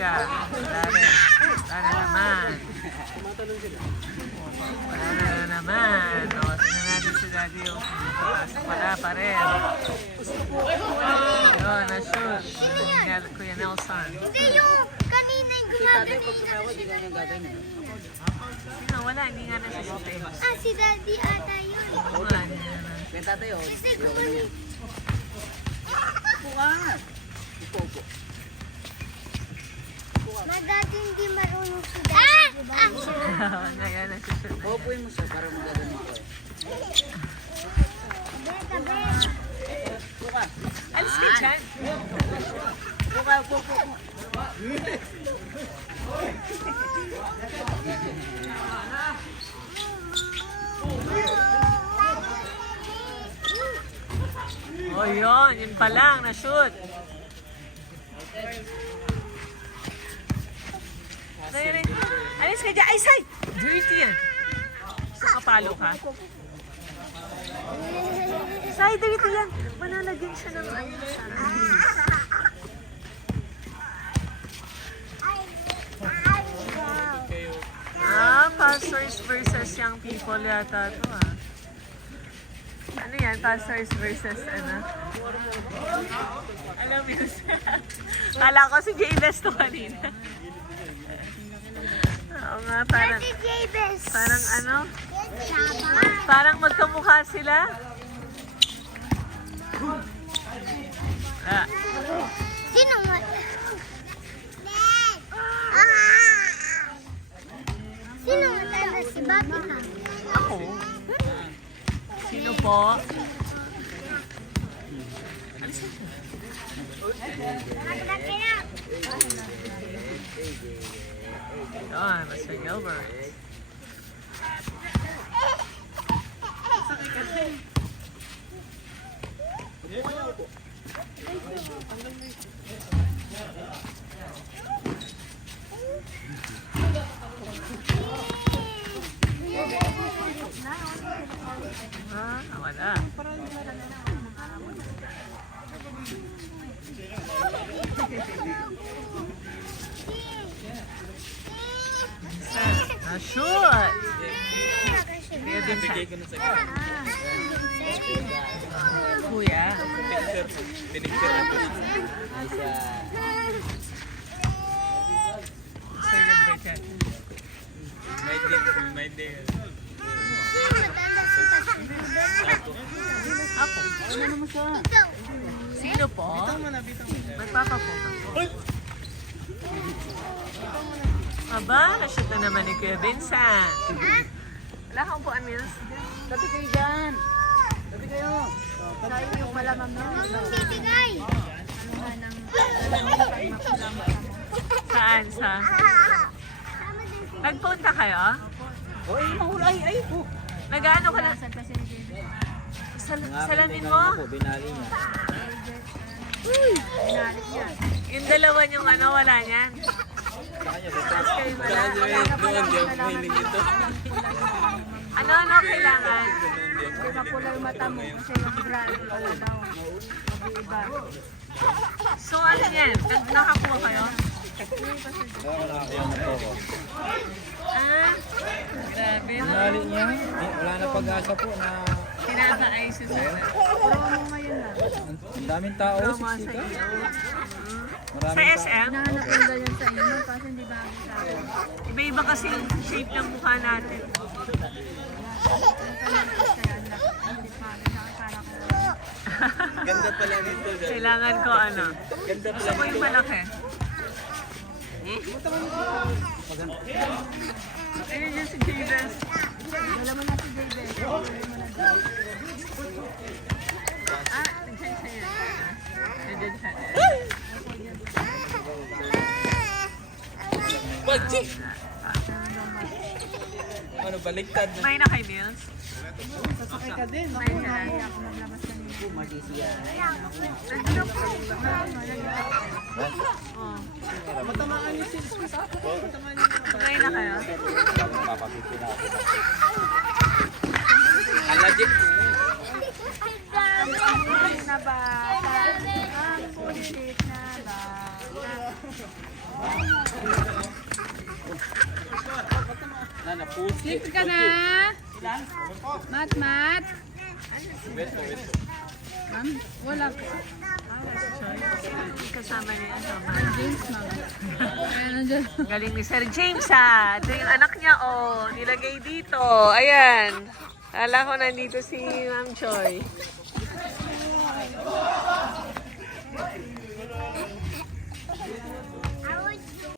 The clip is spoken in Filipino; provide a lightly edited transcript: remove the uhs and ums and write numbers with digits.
Kira. Wala rin. Wala na naman. Wala na naman. O, tingnan natin si Daddy yung wala pa rin. Yun, na-shoot. Kuya Nelson. Hindi yung kanina yung gumagano. Sino? Wala, hindi nga nasa-shoot eh. Ah, si Daddy ata yun. Wala, hindi na. May tatay oh. Kasi kumani. Bukas. Ipopo. Dati hindi marunong si Daddy, diba? Ngayon, nasa-shoot. Popoy mo siya para magagano ko eh. Tabi. Bukas. Alis ka dyan. Bukas, popo mo. Oh, yun pa lang, na-shoot. Alis ka dyan. Ay, say! Dirty yan. Nakapalo ka. Say, dirty yan. Manalagyan siya ng ano. Pastors versus young people yata ito ah. Ano yan? Pastors versus ano? Alam mo yun? Kala ko si J-Best to kanina. Oo nga, parang... Si Jabez. Parang ano? Parang magkamukha sila. Ah. Sino mo? Sino matanda si Bobby ha? Ako? Sino po? Yun, Mr. Gilbert. Ah, wala. Na-shoot! Kaya din siya. Kuya. So, yung break yan. Ako? Sino po? Magpapapo ka po. Aba, na-shoot na naman ni Kuya Vincent. Wala kang upuan, Mills? Tabi kayo dyan. Tabi kayo. Yung malamang na. Mamang bibigay. Saan? Sa? Nagpunta kayo? Oy, mahulay. Ay, po. Nag-ano ka na? Salamin mo? Binali niya. Yung dalawa yung ano, wala niyan. Ano kailangan? Makulay mata mo kasi yung brand wala daw. Mag-iiba. So ano yan? Nakakuha kayo? Ah, grabe. Binali niya. Wala na pag-asa po na... Tinakaayos yun sa Promo ngayon na. Ang daming tao. promo sa Siksika. iyo. Sa Maraming tao. SM? Nahanap yung ganyan sa inyo kasi hindi ba ako sa akin. Iba-iba kasi yung shape ng mukha natin. Ganda pala nito. Kailangan ko ano. Ganda Gusto ko yung malaki. Ayun yung si James. Wala mo na si David. Ah, nagsan siya yan. Nandun siya. Pagchi! Ano, baliktad na. May na kay Mills? Sasakay ka din. May na. Ako maglabas na nito. Magisya. Nandun po. Oh. Matamaan yung sales ko sa ako. May na kayo? Papapitin ako. Alajik. Na ba? Ang pulitit na ba? Sleep ka na. Mat, mat. Ma'am, wala po. Kasama niya yan. James, ma'am. Kaya nandiyan. Galing ni Sir James ha. Ito yung anak niya oh. Nilagay dito. Ayan. Kala ko nandito si Ma'am Choi.